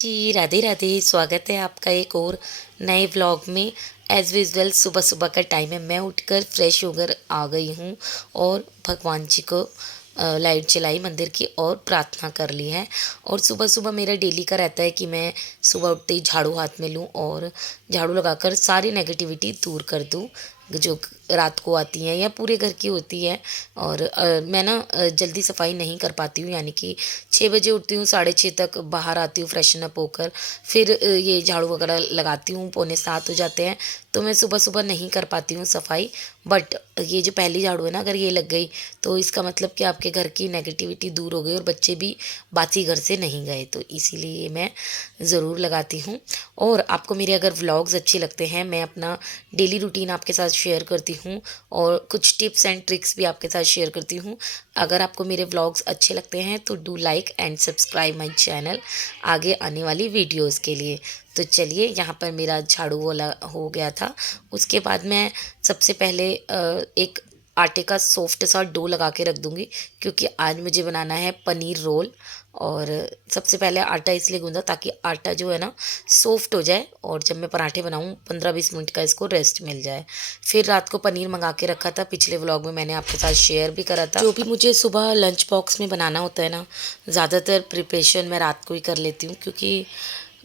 जी, राधे राधे। स्वागत है आपका एक और नए व्लॉग में। एज़ यूजुअल सुबह सुबह का टाइम है, मैं उठकर फ्रेश होकर आ गई हूँ और भगवान जी को लाइट जलाई मंदिर की और प्रार्थना कर ली है। और सुबह सुबह मेरा डेली का रहता है कि मैं सुबह उठते ही झाड़ू हाथ में लूँ और झाड़ू लगाकर सारी नेगेटिविटी दूर कर दूँ जो रात को आती हैं या पूरे घर की होती है। और मैं ना जल्दी सफाई नहीं कर पाती हूँ, यानी कि 6 बजे उठती हूँ, 6:30 तक बाहर आती हूँ फ्रेशन अप होकर, फिर ये झाड़ू वगैरह लगाती हूँ, पौने 7 हो जाते हैं। तो मैं सुबह सुबह नहीं कर पाती हूँ सफाई। बट ये जो पहली झाड़ू है ना, अगर ये लग गई तो इसका मतलब कि आपके घर की नेगेटिविटी दूर हो गई और बच्चे भी बासी घर से नहीं गए, तो इसीलिए मैं ज़रूर लगाती हूँ। और आपको मेरे अगर व्लॉग्स अच्छे लगते हैं, मैं अपना डेली रूटीन आपके साथ शेयर करती हूँ और कुछ टिप्स एंड ट्रिक्स भी आपके साथ शेयर करती हूँ। अगर आपको मेरे व्लॉग्स अच्छे लगते हैं तो do like and subscribe my channel आगे आने वाली वीडियोस के लिए। तो चलिए, यहाँ पर मेरा झाड़ू वाला हो गया था। उसके बाद मैं सबसे पहले एक आटे का सॉफ्ट सा डो लगा के रख दूँगी, क्योंकि आज मुझे बनाना है पनीर रोल। और सबसे पहले आटा इसलिए गूँधा ताकि आटा जो है ना सॉफ्ट हो जाए, और जब मैं पराठे बनाऊँ 15-20 मिनट का इसको रेस्ट मिल जाए। फिर रात को पनीर मंगा के रखा था, पिछले व्लॉग में मैंने आपके साथ शेयर भी करा था। जो भी मुझे सुबह लंच बॉक्स में बनाना होता है ना, ज़्यादातर प्रिपरेशन मैं रात को ही कर लेती हूँ, क्योंकि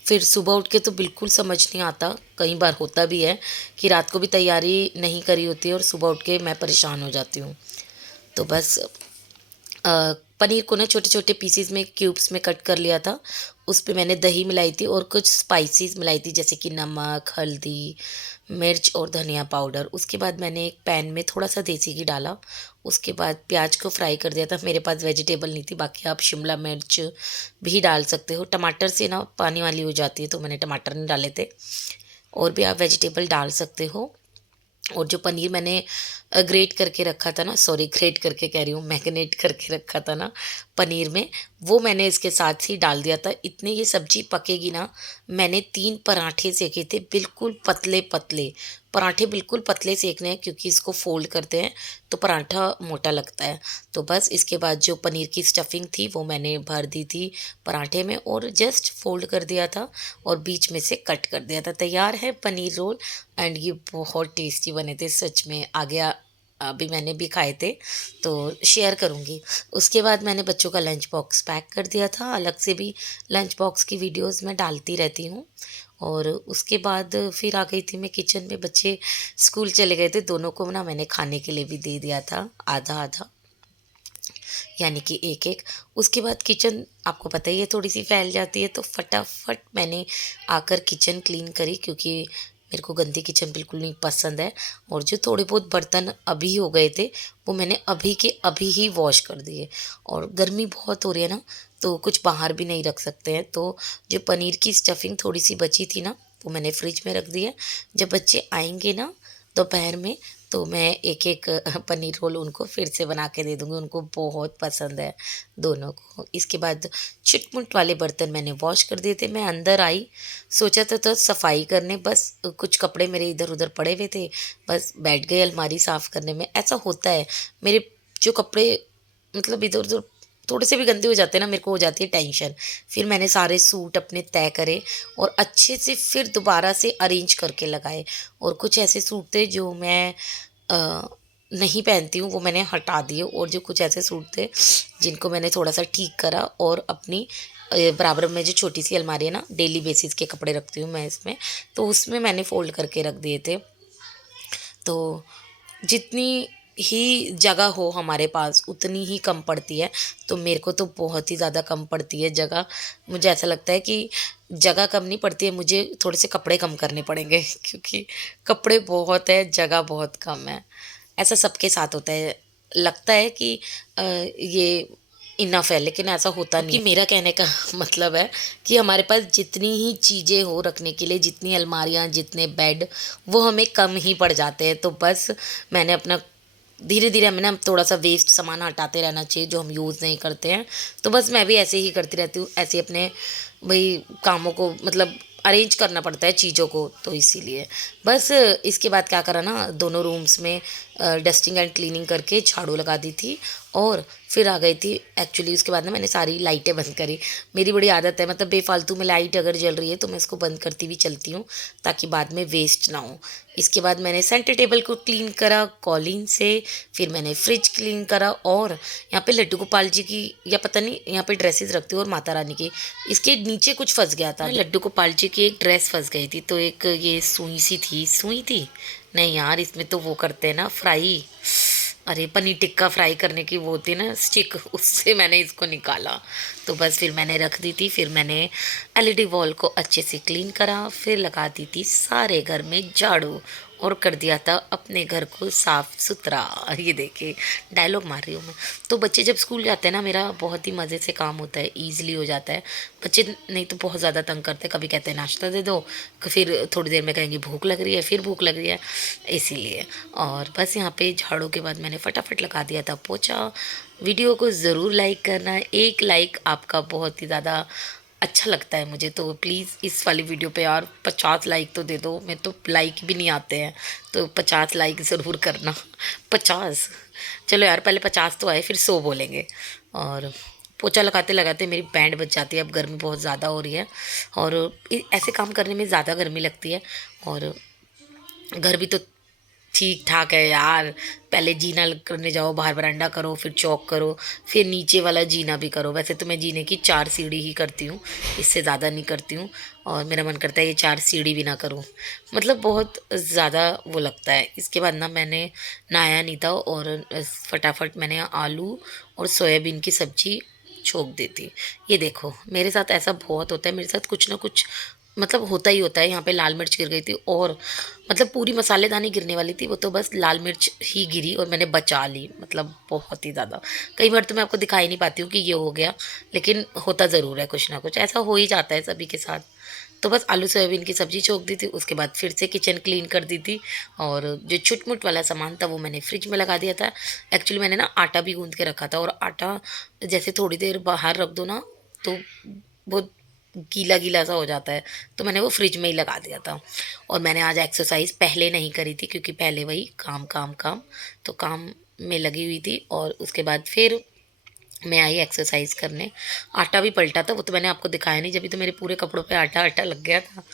फिर सुबह उठ के तो बिल्कुल समझ नहीं आता। कई बार होता भी है कि रात को भी तैयारी नहीं करी होती है और सुबह उठ के मैं परेशान हो जाती हूँ। तो बस पनीर को ना छोटे-छोटे पीसेस में क्यूब्स में कट कर लिया था। उस पे मैंने दही मिलाई थी और कुछ स्पाइसेस मिलाई थी, जैसे कि नमक, हल्दी, मिर्च और धनिया पाउडर। उसके बाद मैंने एक पैन में थोड़ा-सा देसी घी डाला। उसके बाद प्याज को फ्राई कर दिया था। मेरे पास वेजिटेबल नहीं थी, बाकी आप शिमला मिर्च भी डाल सकते हो। टमाटर से ना पानी वाली हो जाती है, तो मैंने टमाटर नहीं डाले थे। और भी आप वेजिटेबल डाल सकते हो। और जो पनीर मैंने ग्रेट करके रखा था ना, सॉरी, ग्रेट करके कह रही हूँ, मैरिनेट करके रखा था ना पनीर में, वो मैंने इसके साथ ही डाल दिया था। इतने ये सब्ज़ी पकेगी ना, मैंने 3 पराठे सेके थे, बिल्कुल पतले-पतले। पराठे बिल्कुल पतले सेकने हैं, क्योंकि इसको फ़ोल्ड करते हैं तो पराठा मोटा लगता है। तो बस इसके बाद जो पनीर की स्टफ़िंग थी वो मैंने भर दी थी पराठे में और जस्ट फ़ोल्ड कर दिया था और बीच में से कट कर दिया था। तैयार है पनीर रोल। एंड ये बहुत टेस्टी बने थे सच में। आ गया, अभी मैंने भी खाए थे तो शेयर करूँगी। उसके बाद मैंने बच्चों का लंच बॉक्स पैक कर दिया था। अलग से भी लंच बॉक्स की वीडियोस मैं डालती रहती हूँ। और उसके बाद फिर आ गई थी मैं किचन में। बच्चे स्कूल चले गए थे, दोनों को ना मैंने खाने के लिए भी दे दिया था आधा आधा, यानी कि एक एक। उसके बाद किचन आपको पता ही है थोड़ी सी फैल जाती है, तो फटाफट मैंने आकर किचन क्लीन करी, क्योंकि मेरे को गंदी किचन बिल्कुल नहीं पसंद है। और जो थोड़े बहुत बर्तन अभी हो गए थे वो मैंने अभी के अभी ही वॉश कर दिए। और गर्मी बहुत हो रही है ना, तो कुछ बाहर भी नहीं रख सकते हैं, तो जो पनीर की स्टफिंग थोड़ी सी बची थी ना, वो मैंने फ्रिज में रख दी है। जब बच्चे आएंगे ना दोपहर में, तो मैं एक एक पनीर रोल उनको फिर से बना के दे दूँगी, उनको बहुत पसंद है दोनों को। इसके बाद चिटमुट वाले बर्तन मैंने वॉश कर दिए थे। मैं अंदर आई, सोचा था तो सफाई करने, बस कुछ कपड़े मेरे इधर-उधर पड़े हुए थे, बस बैठ गई अलमारी साफ़ करने में। ऐसा होता है, मेरे जो कपड़े मतलब इधर-उधर थोड़े से भी गंदे हो जाते हैं ना, मेरे को हो जाती है टेंशन। फिर मैंने सारे सूट अपने तय करे और अच्छे से फिर दोबारा से अरेंज करके लगाए। और कुछ ऐसे सूट थे जो मैं अ, नहीं पहनती हूँ, वो मैंने हटा दिए। और जो कुछ ऐसे सूट थे जिनको मैंने थोड़ा-सा ठीक करा और अपनी बराबर में जो छोटी-सी अलमारी है ना, डेली बेसिस के कपड़े रखती हूँ मैं इसमें, तो उसमें मैंने फ़ोल्ड करके रख दिए थे। तो जितनी ही जगह हो हमारे पास उतनी ही कम पड़ती है, तो मेरे को तो बहुत ही ज़्यादा कम पड़ती है जगह। मुझे ऐसा लगता है कि जगह कम नहीं पड़ती है, मुझे थोड़े से कपड़े कम करने पड़ेंगे क्योंकि कपड़े बहुत है, जगह बहुत कम है। ऐसा सबके साथ होता है। लगता है कि ये इनफ है, लेकिन ऐसा होता नहीं है। कि मेरा कहने का मतलब है कि हमारे पास जितनी ही चीज़ें हो रखने के लिए, जितनी अलमारियाँ, जितने बेड, वो हमें कम ही पड़ जाते हैं। तो बस मैंने अपना धीरे-धीरे हमें ना थोड़ा-सा वेस्ट सामान हटाते रहना चाहिए जो हम यूज़ नहीं करते हैं। तो बस मैं भी ऐसे ही करती रहती हूँ, ऐसे ही अपने भई कामों को मतलब अरेंज करना पड़ता है चीज़ों को, तो इसीलिए। बस इसके बाद क्या करा ना, दोनों रूम्स में डस्टिंग एंड क्लीनिंग करके झाड़ू लगा दी थी। और फिर आ गई थी एक्चुअली उसके बाद ना मैंने सारी लाइटें बंद करी। मेरी बड़ी आदत है, मतलब बेफालतू में लाइट अगर जल रही है तो मैं इसको बंद करती भी चलती हूँ ताकि बाद में वेस्ट ना हो। इसके बाद मैंने सेंटर टेबल को क्लीन करा कॉलिन से, फिर मैंने फ्रिज क्लीन करा, और यहाँ पे लड्डू गोपाल जी की या पता नहीं यहाँ पे ड्रेसेस रखती हूँ और माता रानी की, इसके नीचे कुछ फंस गया था। लड्डू गोपाल जी की एक ड्रेस फंस गई थी, तो एक ये सुई सी थी, सुई थी नहीं यार, इसमें तो वो करते हैं ना फ्राई, अरे पनीर टिक्का फ्राई करने की वो होती है ना स्टिक, उससे मैंने इसको निकाला। तो बस फिर मैंने रख दी थी। फिर मैंने एलईडी वॉल को अच्छे से क्लीन करा, फिर लगा दी थी सारे घर में झाड़ू और कर दिया था अपने घर को साफ सुथरा। ये देखिए डायलॉग मार रही हूँ मैं। तो बच्चे जब स्कूल जाते हैं ना, मेरा बहुत ही मज़े से काम होता है, ईजिली हो जाता है। बच्चे नहीं तो बहुत ज़्यादा तंग करते हैं, कभी कहते हैं नाश्ता दे दो, फिर थोड़ी देर में कहेंगे भूख लग रही है, फिर भूख लग रही है, इसीलिए। और बस यहाँ पे झाड़ू के बाद मैंने फटाफट लगा दिया था पोछा। वीडियो को ज़रूर लाइक करना, एक लाइक आपका बहुत ही ज़्यादा अच्छा लगता है मुझे, तो प्लीज़ इस वाली वीडियो पे यार 50 लाइक तो दे दो। मैं तो लाइक भी नहीं आते हैं, तो 50 लाइक ज़रूर करना। 50, चलो यार पहले 50 तो आए फिर 100 बोलेंगे। और पोछा लगाते लगाते मेरी बैंड बज जाती है, अब गर्मी बहुत ज़्यादा हो रही है और ऐसे काम करने में ज़्यादा गर्मी लगती है। और घर भी तो ठीक ठाक है यार, पहले जीना करने जाओ, बाहर बरांडा करो, फिर चौक करो, फिर नीचे वाला जीना भी करो। वैसे तो मैं जीने की 4 सीढ़ी ही करती हूँ, इससे ज़्यादा नहीं करती हूँ। और मेरा मन करता है ये 4 सीढ़ी भी ना करूँ, मतलब बहुत ज़्यादा वो लगता है। इसके बाद ना मैंने नहाया नहीं था और फटाफट मैंने आलू और सोयाबीन की सब्ज़ी छोक दी थी। ये देखो मेरे साथ ऐसा बहुत होता है, मेरे साथ कुछ ना कुछ मतलब होता ही होता है। यहाँ पे लाल मिर्च गिर गई थी और मतलब पूरी मसालेदानी गिरने वाली थी, वो तो बस लाल मिर्च ही गिरी और मैंने बचा ली, मतलब बहुत ही ज़्यादा। कई बार तो मैं आपको दिखाई नहीं पाती हूँ कि ये हो गया, लेकिन होता ज़रूर है कुछ ना कुछ, ऐसा हो ही जाता है सभी के साथ। तो बस आलू सोयाबीन की सब्ज़ी छोक दी थी, उसके बाद फिर से किचन क्लीन कर दी थी। और जो छुट-मुट वाला सामान था वो मैंने फ्रिज में लगा दिया था। एक्चुअली मैंने ना आटा भी गूँध के रखा था, और आटा जैसे थोड़ी देर बाहर रख दो ना तो बहुत गीला-गीला सा हो जाता है, तो मैंने वो फ्रिज में ही लगा दिया था। और मैंने आज एक्सरसाइज़ पहले नहीं करी थी क्योंकि पहले वही काम, काम, काम, तो काम में लगी हुई थी। और उसके बाद फिर मैं आई एक्सरसाइज़ करने। आटा भी पलटा था, वो तो मैंने आपको दिखाया नहीं, जभी तो मेरे पूरे कपड़ों पे आटा-आटा लग गया था।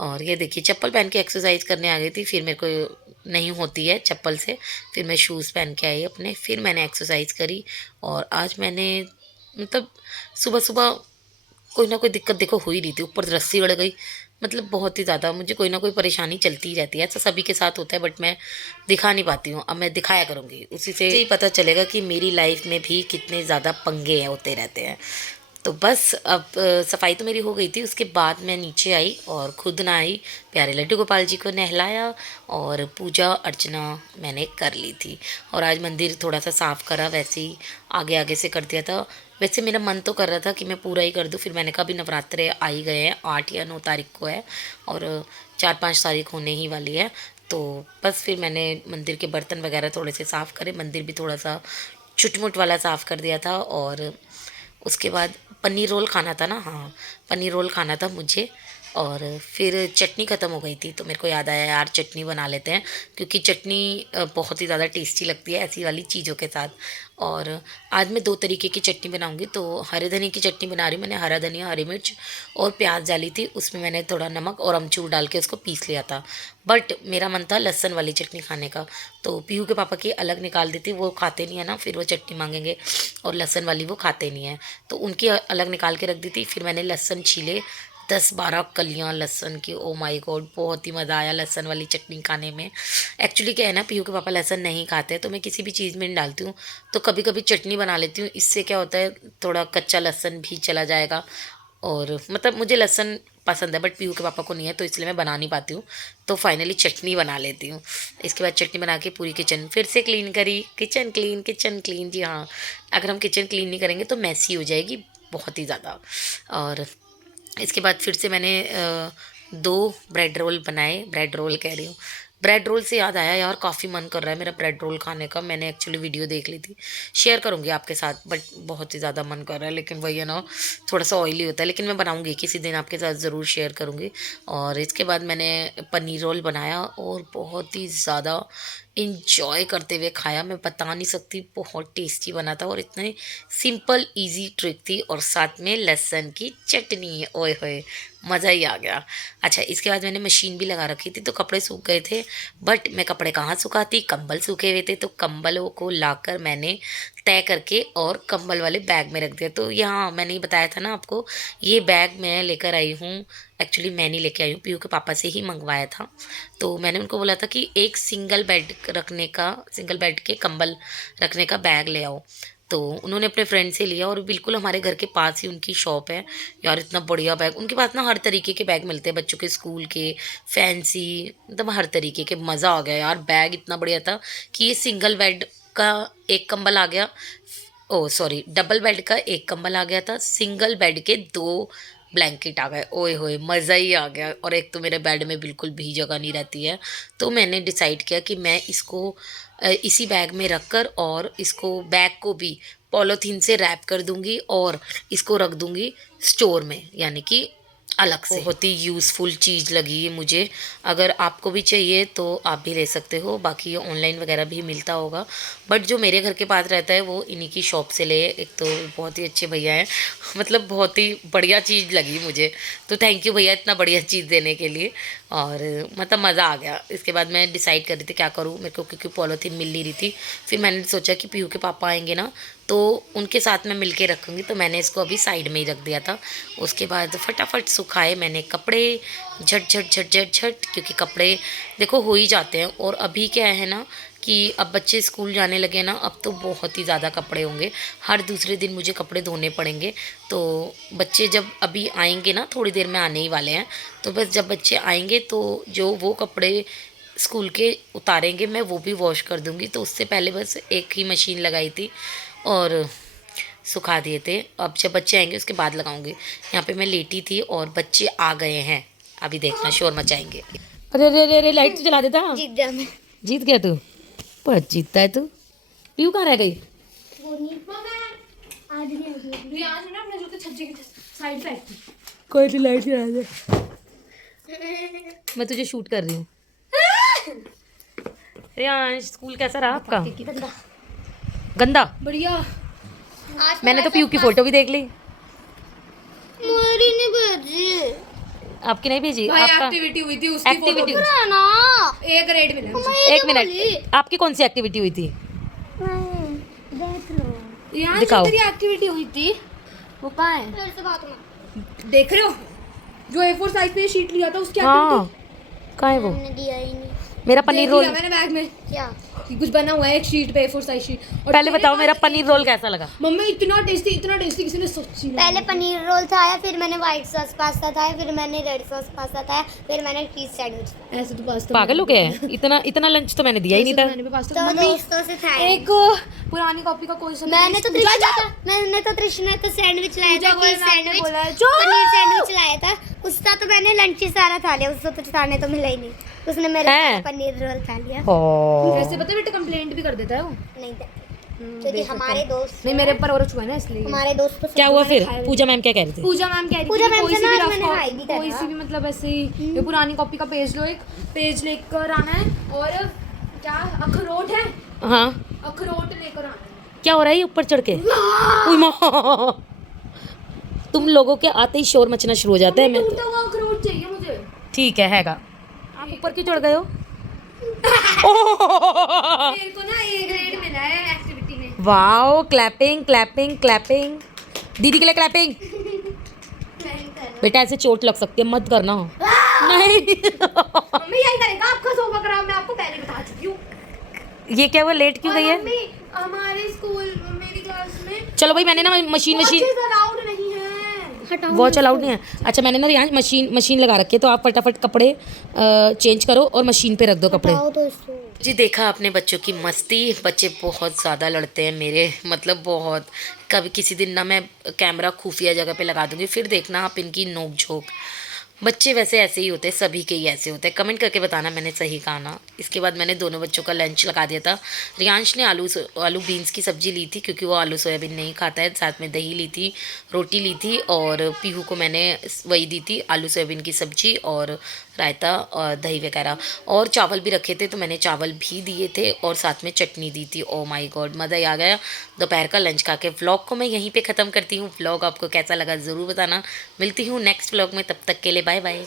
और ये देखिए चप्पल पहन के एक्सरसाइज़ करने आ गई थी, फिर मेरे को नहीं होती है चप्पल से, फिर मैं शूज़ पहन के आई अपने, फिर मैंने एक्सरसाइज़ करी। और आज मैंने मतलब सुबह-सुबह कोई ना कोई दिक्कत देखो हो ही रही थी, ऊपर से रस्सी अड़ गई, मतलब बहुत ही ज़्यादा मुझे कोई ना कोई परेशानी चलती ही रहती है। ऐसा सभी के साथ होता है बट मैं दिखा नहीं पाती हूँ, अब मैं दिखाया करूँगी, उसी से ही पता चलेगा कि मेरी लाइफ में भी कितने ज़्यादा पंगे होते रहते हैं। तो बस अब सफाई तो मेरी हो गई थी, उसके बाद मैं नीचे आई और खुद नहाई, प्यारे लड्डू गोपाल जी को नहलाया और पूजा अर्चना मैंने कर ली थी। और आज मंदिर थोड़ा सा साफ़ करा, वैसे ही आगे आगे से कर दिया था। वैसे मेरा मन तो कर रहा था कि मैं पूरा ही कर दूँ, फिर मैंने कहा अभी नवरात्रे आ ही गए हैं, 8 या 9 तारीख को है और 4-5 तारीख होने ही वाली है। तो बस फिर मैंने मंदिर के बर्तन वगैरह थोड़े से साफ़ करे, मंदिर भी थोड़ा सा छुटमुट वाला साफ़ कर दिया था। और उसके बाद पनीर रोल खाना था ना, हाँ पनीर रोल खाना था मुझे। और फिर चटनी ख़त्म हो गई थी तो मेरे को याद आया यार चटनी बना लेते हैं, क्योंकि चटनी बहुत ही ज़्यादा टेस्टी लगती है ऐसी वाली चीज़ों के साथ। और आज मैं 2 तरीके की चटनी बनाऊंगी, तो हरे धनिया की चटनी बना रही हूँ। मैंने हरा धनिया, हरी मिर्च और प्याज डाली थी, उसमें मैंने थोड़ा नमक और अमचूर डाल के उसको पीस लिया था। बट मेरा मन था लहसुन वाली चटनी खाने का, तो पीहू के पापा की अलग निकाल दी थी, वो खाते नहीं है ना, फिर वो चटनी मांगेंगे और लहसुन वाली वो खाते नहीं है, तो उनकी अलग निकाल के रख दी थी। फिर मैंने लहसुन छीले, 10-12 कलियाँ लहसुन की, ओ माय गॉड बहुत ही मज़ा आया लहसुन वाली चटनी खाने में। एक्चुअली क्या है ना, पीहू के पापा लहसुन नहीं खाते हैं, तो मैं किसी भी चीज़ में नहीं डालती हूँ, तो कभी कभी चटनी बना लेती हूँ। इससे क्या होता है थोड़ा कच्चा लहसुन भी चला जाएगा, और मतलब मुझे लहसुन पसंद है बट पीहू के पापा को नहीं है, तो इसलिए मैं बना नहीं पाती हूँ, तो फाइनली चटनी बना लेती हूँ। इसके बाद चटनी बना के पूरी किचन फिर से क्लीन करी, किचन क्लीन, किचन क्लीन, जी हाँ, अगर हम किचन क्लीन नहीं करेंगे तो मैसी हो जाएगी बहुत ही ज़्यादा। और इसके बाद फिर से मैंने 2 ब्रेड रोल बनाए, ब्रेड रोल कह रही हूँ, ब्रेड रोल से याद आया यार काफ़ी मन कर रहा है मेरा ब्रेड रोल खाने का। मैंने एक्चुअली वीडियो देख ली थी, शेयर करूँगी आपके साथ, बट बहुत ही ज़्यादा मन कर रहा है, लेकिन वही है ना थोड़ा सा ऑयली होता है, लेकिन मैं बनाऊँगी किसी दिन आपके साथ ज़रूर शेयर करूँगी। और इसके बाद मैंने पनीर रोल बनाया और बहुत ही ज़्यादा इंजॉय करते हुए खाया। मैं बता नहीं सकती, बहुत टेस्टी बना था और इतने सिंपल इजी ट्रिक थी, और साथ में लहसुन की चटनी, ओए होए मज़ा ही आ गया। अच्छा, इसके बाद मैंने मशीन भी लगा रखी थी तो कपड़े सूख गए थे, बट मैं कपड़े कहाँ सुखाती, कंबल सूखे हुए थे तो कंबलों को लाकर मैंने तय करके और कंबल वाले बैग में रख दिया। तो यहाँ मैंने ही बताया था ना आपको, ये बैग मैं लेकर आई हूँ। एक्चुअली मैं नहीं लेके आई हूँ, पीयू के पापा से ही मंगवाया था। तो मैंने उनको बोला था कि एक सिंगल बेड रखने का, सिंगल बेड के कंबल रखने का बैग ले आओ। तो उन्होंने अपने फ्रेंड से लिया और बिल्कुल हमारे घर के पास ही उनकी शॉप है। यार इतना बढ़िया बैग उनके पास ना, हर तरीके के बैग मिलते हैं, बच्चों के स्कूल के, फैंसी, मतलब हर तरीके के। मज़ा आ गया यार, बैग इतना बढ़िया था कि ये सिंगल बेड का एक कंबल आ गया, ओ सॉरी डबल बेड का एक कंबल आ गया था, सिंगल बेड के 2 ब्लैंकेट आ गए। ओए होए मज़ा ही आ गया। और एक तो मेरे बेड में बिल्कुल भी जगह नहीं रहती है, तो मैंने डिसाइड किया कि मैं इसको इसी बैग में रख कर, और इसको बैग को भी पॉलीथीन से रैप कर दूंगी और इसको रख दूंगी स्टोर में, यानी कि अलग से। बहुत ही यूज़फुल चीज़ लगी ये मुझे। अगर आपको भी चाहिए तो आप भी ले सकते हो, बाकी ये ऑनलाइन वगैरह भी मिलता होगा, बट जो मेरे घर के पास रहता है वो इन्हीं की शॉप से ले। एक तो बहुत ही अच्छे भैया हैं, मतलब बहुत ही बढ़िया चीज़ लगी मुझे। तो थैंक यू भैया इतना बढ़िया चीज़ देने के लिए। और मतलब मज़ा आ गया। इसके बाद मैं डिसाइड कर रही थी क्या करूँ, मेरे को क्योंकि पॉलीथीन मिल नहीं रही थी। फिर मैंने सोचा कि पीयू के पापा आएंगे ना, तो उनके साथ मैं मिल के रखूँगी, तो मैंने इसको अभी साइड में ही रख दिया था। उसके बाद फटाफट सुखाए मैंने कपड़े, झट झट झट झट झट, क्योंकि कपड़े देखो हो ही जाते हैं। और अभी क्या है ना कि अब बच्चे स्कूल जाने लगे ना, अब तो बहुत ही ज़्यादा कपड़े होंगे, हर दूसरे दिन मुझे कपड़े धोने पड़ेंगे। तो बच्चे जब अभी आएंगे ना, थोड़ी देर में आने ही वाले हैं, तो बस जब बच्चे आएंगे तो जो वो कपड़े स्कूल के उतारेंगे मैं वो भी वॉश कर दूँगी। तो उससे पहले बस एक ही मशीन लगाई थी और सुखा दिए थे। अब जब बच्चे आएंगे उसके बाद लगाऊंगी। यहाँ पे मैं लेटी थी और बच्चे आ गए हैं, अभी देखना शोर मचाएंगे। अरे अरे अरे अरे, लाइट तो जला देता। जीत गया मैं। जीत गया तू, बहुत जीतता है तू। पीयू कहाँ रह गई? आज नहीं होगी। आज ना अपने जूते छज्जे के साइड पे रखी। कोई नहीं, लाइट जला दे, मैं तुझे शूट कर रही हूँ। रियांश, स्कूल कैसा रहा आपका? गंदा गंदा? बढ़िया। मैंने तो पीयू की फोटो भी देख ली। मेरी नहीं भेजी। आपकी नहीं भेजी? भाई आपका एक्टिविटी हुई थी उसकी एक्टिविटी फोटो ना। एक ग्रेड मिला मुझे। एक मिनट, आपकी कौन सी एक्टिविटी हुई थी? देख लो यहाँ दिखाओ। जो तेरी एक्टिविटी हुई थी वो कहाँ है? मेरे से बात मत। देख रहे हो जो A4 साइज में शीट लिया था उसकी हाँ, कहाँ है वो? मैंने दिया ही नहीं। मेरा पनीर रोल मैंने बैग में क्या कुछ बना हुआ है एक शीट पे A4 साइज शीट। और पहले बताओ मेरा पनीर रोल कैसा लगा? मम्मी इतना टेस्टी किसी ने सच्ची में। पहले पनीर रोल खाया, फिर मैंने व्हाइट सॉस पास्ता खाया, फिर मैंने रेड सॉस पास्ता खाया, फिर मैंने चीज सैंडविच। ऐसे तो पास्ता पागल हो गया है, इतना इतना लंच तो मैंने दिया ही नहीं था। मैंने भी पास्ता तो मम्मी दोस्तों से खाया। एक पुरानी कॉपी का कोई सा मैंने तो तृष्णा तो सैंडविच लाया था, चीज सैंडविच, बोला है पनीर सैंडविच लाया था। उसका तो मैंने लंच ही सारा खा लिया, उसको तो खाने तो मिला ही नहीं। उसने मेरे है? पनीर रोल खा लिया। वैसे पता है बेटा कंप्लेंट भी कर देता है वो। नहीं था, क्योंकि हमारे दोस्त नहीं मेरे ऊपर और छुआ ना इसलिए। हमारे दोस्त को क्या हुआ फिर? पूजा मैम क्या कह रही थी? पूजा मैम कह रही पूजा थी मैम कोई से सी ना भी आज रफ मैंने हाई भी कोई करा। सी भी मतलब ऐसे ही ये पुरानी कॉपी का पेज लो, एक पेज लेकर आना है और क्या अखरोट है, हाँ, अखरोट लेकर आना है। क्या हो रहा है ये ऊपर चढ़ के? उई माँ, तुम लोगों के आते ही शोर मचना शुरू हो जाता है। मैं टूटा हुआ अखरोट चाहिए मुझे। ठीक है, हैगा। आप ऊपर क्यों चढ़ गए हो? मेरे को ना ए ग्रेड मिला है एक्टिविटी में। वाओ, क्लैपिंग क्लैपिंग क्लैपिंग, दीदी के लिए क्लैपिंग। बेटा ऐसे चोट लग सकती है, मत करना। नहीं मम्मी यही करेगा आपका सोफा खराब, मैं आपको पहले बता चुकी हूँ। ये क्या हुआ, लेट क्यों गई है? मम्मी हमारे स्कूल मेरी क्लास में चलो भाई, मैंने ना मशीन अलाउड नहीं है। वॉच अलाउड नहीं है। अच्छा, मैंने ना यहाँ मशीन लगा रखी है, तो आप फटाफट कपड़े चेंज करो और मशीन पे रख दो कपड़े। जी, देखा आपने बच्चों की मस्ती। बच्चे बहुत ज़्यादा लड़ते हैं मेरे, मतलब बहुत। कभी किसी दिन ना मैं कैमरा खुफिया जगह पे लगा दूंगी, फिर देखना आप इनकी नोक झोंक। बच्चे वैसे ऐसे ही होते हैं, सभी के ही ऐसे होते हैं। कमेंट करके बताना मैंने सही कहा ना। इसके बाद मैंने दोनों बच्चों का लंच लगा दिया था। रियांश ने आलू बीन्स की सब्ज़ी ली थी क्योंकि वो आलू सोयाबीन नहीं खाता है। साथ में दही ली थी, रोटी ली थी, और पीहू को मैंने वही दी थी, आलू सोयाबीन की सब्ज़ी और रायता और दही वगैरह। और चावल भी रखे थे तो मैंने चावल भी दिए थे और साथ में चटनी दी थी। ओ माय गॉड, मज़ा ही आ गया। दोपहर का लंच खा के व्लॉग को मैं यहीं पे ख़त्म करती हूँ। व्लॉग आपको कैसा लगा ज़रूर बताना। मिलती हूँ नेक्स्ट व्लॉग में, तब तक के लिए बाय बाय।